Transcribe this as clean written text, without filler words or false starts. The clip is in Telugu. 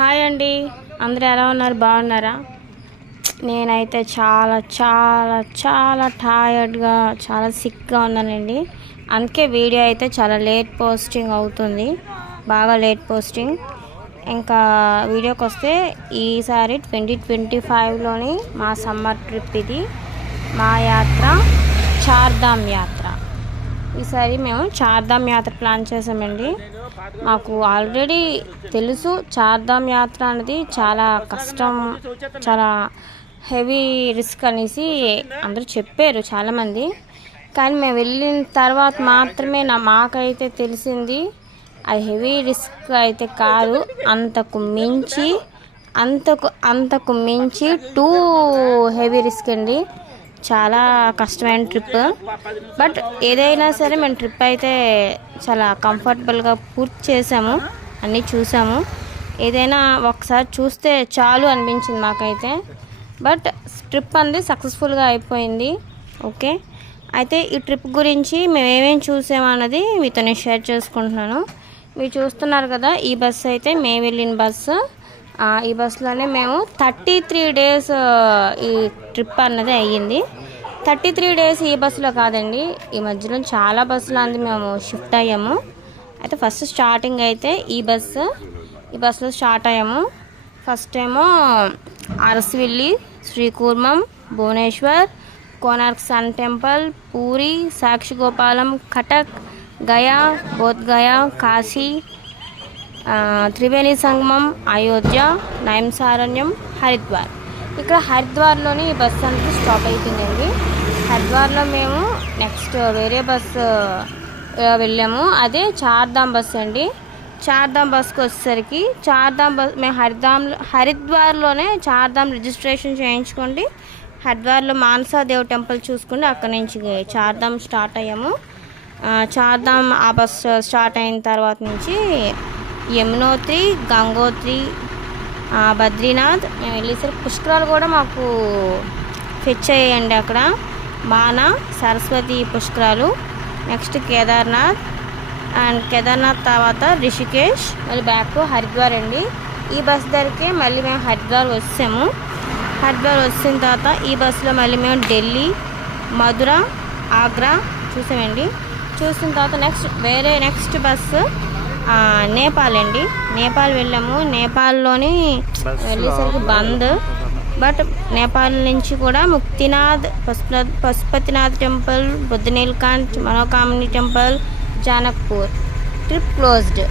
హాయ్ అండి, అందరూ ఎలా ఉన్నారు? బాగున్నారా? నేనైతే చాలా చాలా చాలా టైర్డ్గా, చాలా సిక్గా ఉన్నానండి. అందుకే వీడియో అయితే చాలా లేట్ పోస్టింగ్ అవుతుంది, బాగా లేట్ పోస్టింగ్. ఇంకా వీడియోకి వస్తే, ఈసారి 2025లోని మా సమ్మర్ ట్రిప్ ఇది. మా యాత్ర చార్ధామ్ యాత్ర. ఈసారి మేము చార్ధామ్ యాత్ర ప్లాన్ చేసామండి. మాకు ఆల్రెడీ తెలుసు చార్ధామ్ యాత్ర అనేది చాలా కష్టం, చాలా హెవీ రిస్క్ అనేసి అందరూ చెప్పారు చాలామంది. కానీ మేము వెళ్ళిన తర్వాత మాత్రమే మాకైతే తెలిసింది అది హెవీ రిస్క్ అయితే కాదు, అంతకు మించి టూ హెవీ రిస్క్ అండి. చాలా కష్టమైన ట్రిప్. బట్ ఏదైనా సరే మేము ట్రిప్ అయితే చాలా కంఫర్టబుల్గా పూర్తి చేసాము, అన్నీ చూసాము. ఏదైనా ఒకసారి చూస్తే చాలు అనిపించింది మాకైతే. బట్ ట్రిప్ అనేది సక్సెస్ఫుల్గా అయిపోయింది. ఓకే, అయితే ఈ ట్రిప్ గురించి మేము ఏమేమి చూసామన్నది మీతో నేను షేర్ చేసుకుంటున్నాను. మీరు చూస్తున్నారు కదా, ఈ బస్సు అయితే మేము వెళ్ళిన బస్సు. ఈ బస్సులోనే మేము 33 days ఈ ట్రిప్ అన్నది అయ్యింది. 33 days ఈ బస్సులో కాదండి, ఈ మధ్యలో చాలా బస్సులు అంది మేము షిఫ్ట్ అయ్యాము. అయితే ఫస్ట్ స్టార్టింగ్ అయితే ఈ బస్సులో స్టార్ట్ అయ్యాము. ఫస్ట్ ఏమో అరసివిల్లి, శ్రీకూర్మం, భువనేశ్వర్, కోనార్క్ సన్ టెంపుల్, పూరి, సాక్షిగోపాలం, కటక్, గయా, బోధ్గయా, కాశీ, త్రివేణి సంగమం, అయోధ్య, నైమిసారణ్యం, హరిద్వార్. ఇక్కడ హరిద్వార్లోని ఈ బస్సు అనేది స్టాప్ అయిపోయిందండి. హరిద్వార్లో మేము నెక్స్ట్ వేరే బస్సు వెళ్ళాము, అదే చార్ధామ్ బస్సు అండి. చార్ధామ్ బస్సుకి వచ్చేసరికి మేము హరిద్వార్లోనే చార్ధామ్ రిజిస్ట్రేషన్ చేయించుకోండి. హరిద్వార్లో మానసాదేవ్ టెంపుల్ చూసుకుంటే అక్కడి నుంచి చార్ధామ్ స్టార్ట్ అయ్యాము. చార్ధామ్ ఆ బస్సు స్టార్ట్ అయిన తర్వాత నుంచి యమునోత్రి, గంగోత్రి, బద్రీనాథ్ మేము వెళ్ళేసరికి పుష్కరాలు కూడా మాకు ఫెచ్ అయ్యాయండి. అక్కడ మానా, సరస్వతి పుష్కరాలు, నెక్స్ట్ కేదార్నాథ్, అండ్ కేదార్నాథ్ తర్వాత రిషికేష్, మళ్ళీ బ్యాక్ టు హరిద్వార్ అండి. ఈ బస్ దగ్గరికి మళ్ళీ మేము హరిద్వార్ వచ్చాము. హరిద్వార్ వచ్చిన తర్వాత ఈ బస్సులో మళ్ళీ మేము ఢిల్లీ, మధుర, ఆగ్రా చూసామండి. చూసిన తర్వాత నెక్స్ట్ బస్సు నేపాల్ అండి. నేపాల్ వెళ్ళాము. నేపాల్లోని వెళ్ళేసరికి బంద్. బట్ నేపాల్ నుంచి కూడా Muktinath, Pashupatinath temple, Budhanilkantha, Manokamini temple, Janakpur. Trip closed.